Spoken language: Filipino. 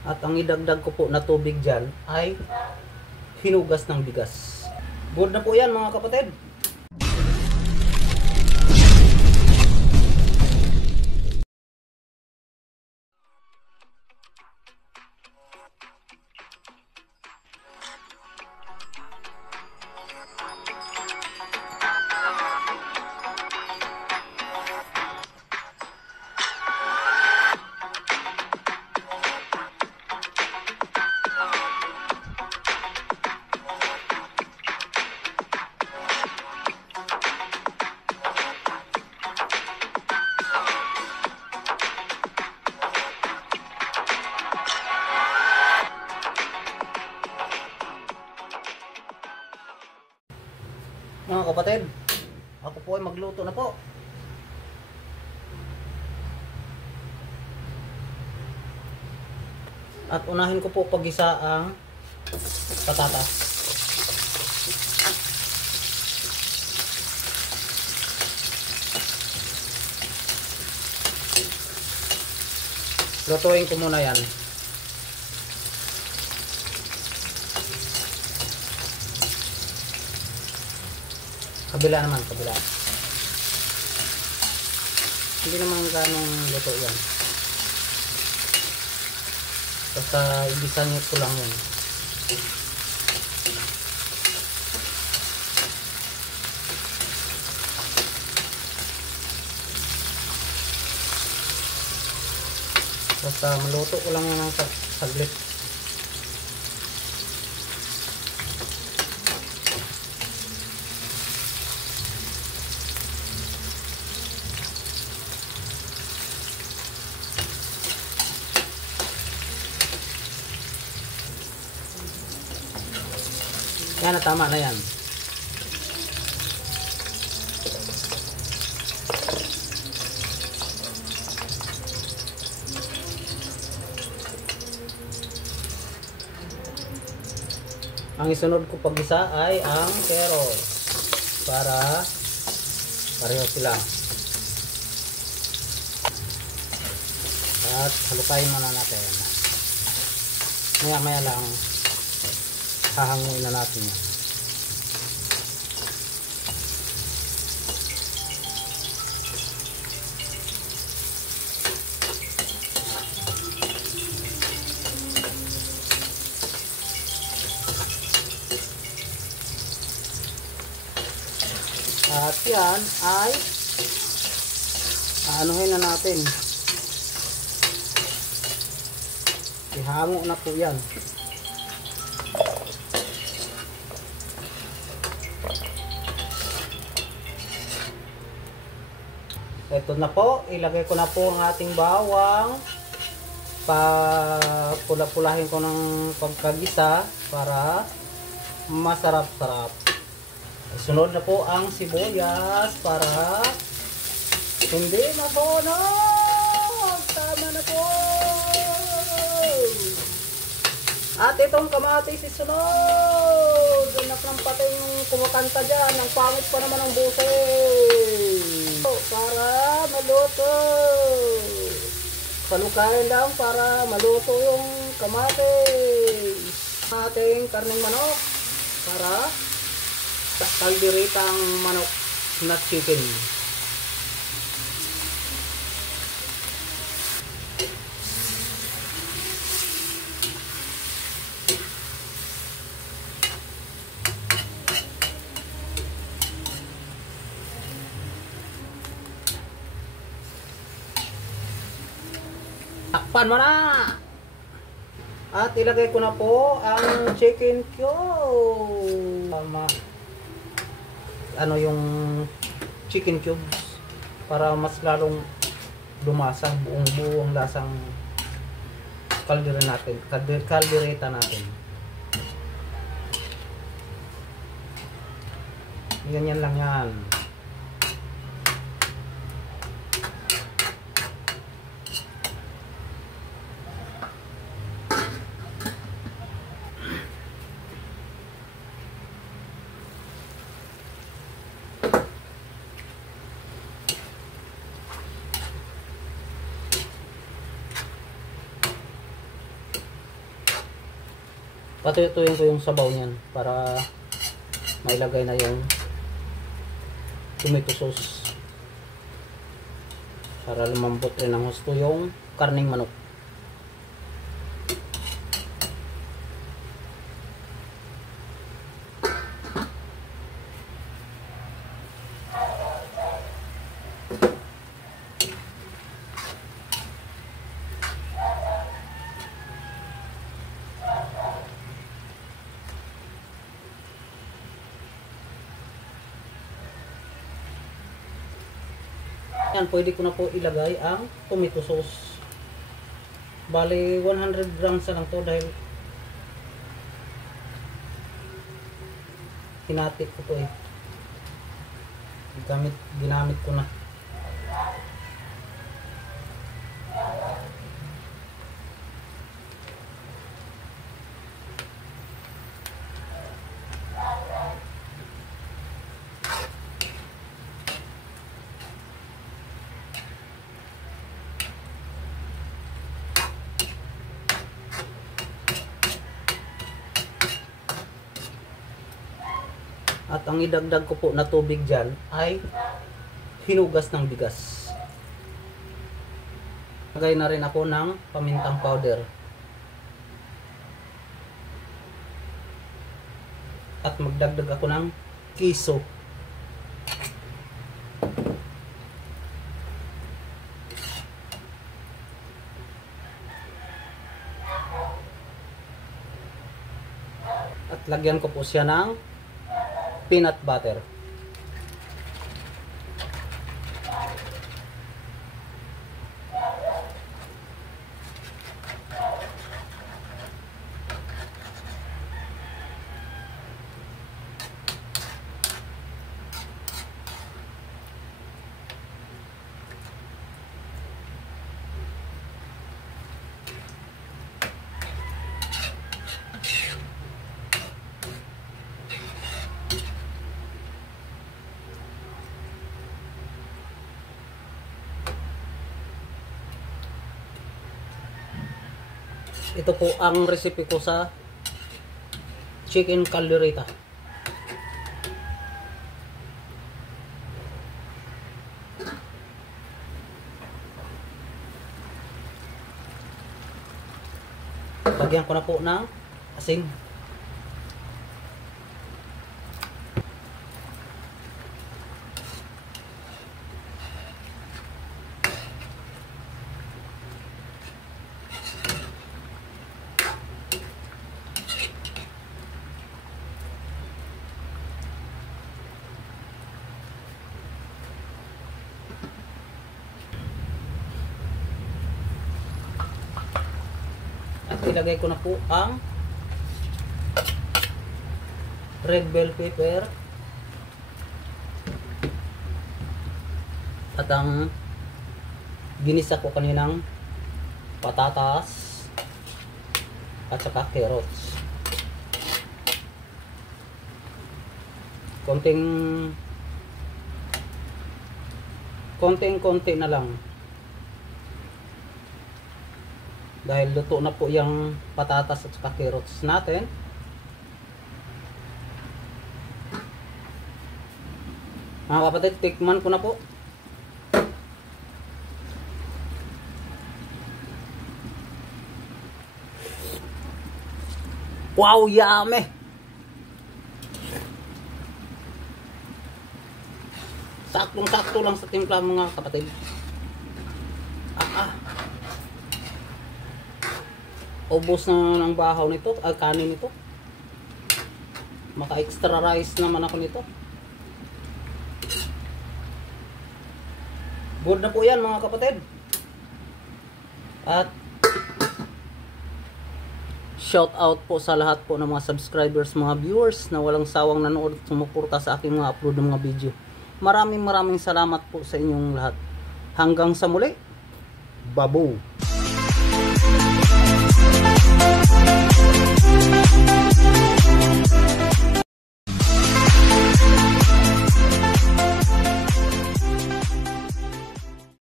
At ang idagdag ko po na tubig dyan ay hinugas ng bigas. Good na po yan mga kapatid. Mga kapatid, ako po ay magluto na po. At unahin ko po pag-isa ang patatas. Lutuin ko muna yan. Kabila naman, kabila. Hindi naman ganong luto yan. Basta ibisan nyo ko lang yan. Basta maluto ko lang yan ng saglit. Yan na, tama na yan. Ang isunod ko pag-isa ay ang carrots para pareho sila. At halukayin muna natin. Maya-maya lang hahanguin na natin yan. At yan ay aanuhin na natin. Ihango na po yan. Ito na po, ilagay ko na po ang ating bawang. Pula-pulahin ko ng pagkagisa para masarap-sarap. Sunod na po ang sibuyas para hindi masunog. Tama na po. At itong kamatis isunod. Anak ng pating kumakanta dyan. Ang pangit pa naman ang buses. Para maluto. Palukain lang para maluto yung kamatis. Ating karning manok para kalderitang manok na chicken. Takpan mo na! At ilagay ko na po ang chicken cube. Ano yung chicken cubes para mas lalong lumasa buong lasang kaldereta natin. Ganyan lang yan. Patuyuin ko yung sabaw niyan para mailagay na yung tomato sauce para lumambot rin ng husto yung karning manok. Yan, pwede ko na po ilagay ang tomato sauce. Bali 100 grams na lang to dahil hinatik ko to eh. Ginamit ko na. At ang idagdag ko po na tubig dyan ay hinugas ng bigas. Lagay na rin ako ng pamintang powder. At magdagdag ako ng kiso. At lagyan ko po siya ng peanut butter. Ito po ang recipe ko sa chicken caldereta. Lagyan ko na po ng asin. At ilagay ko na po ang red bell pepper at ang ginisa ko kaninang patatas at saka carrots. Konting-konti na lang. Dahil luto na po yung patatas at saka carrots natin. Mga kapatid, tikman ko na po. Wow, yummy! Saktong-sakto lang sa timpla mga kapatid. Ubos na ng bahaw nito, kanin nito. Maka-extra rice naman ako nito. Good na po yan mga kapatid. At shout out po sa lahat po ng mga subscribers, mga viewers na walang sawang nanood at sumuporta sa aking mga upload ng mga video. Maraming salamat po sa inyong lahat. Hanggang sa muli. Babu!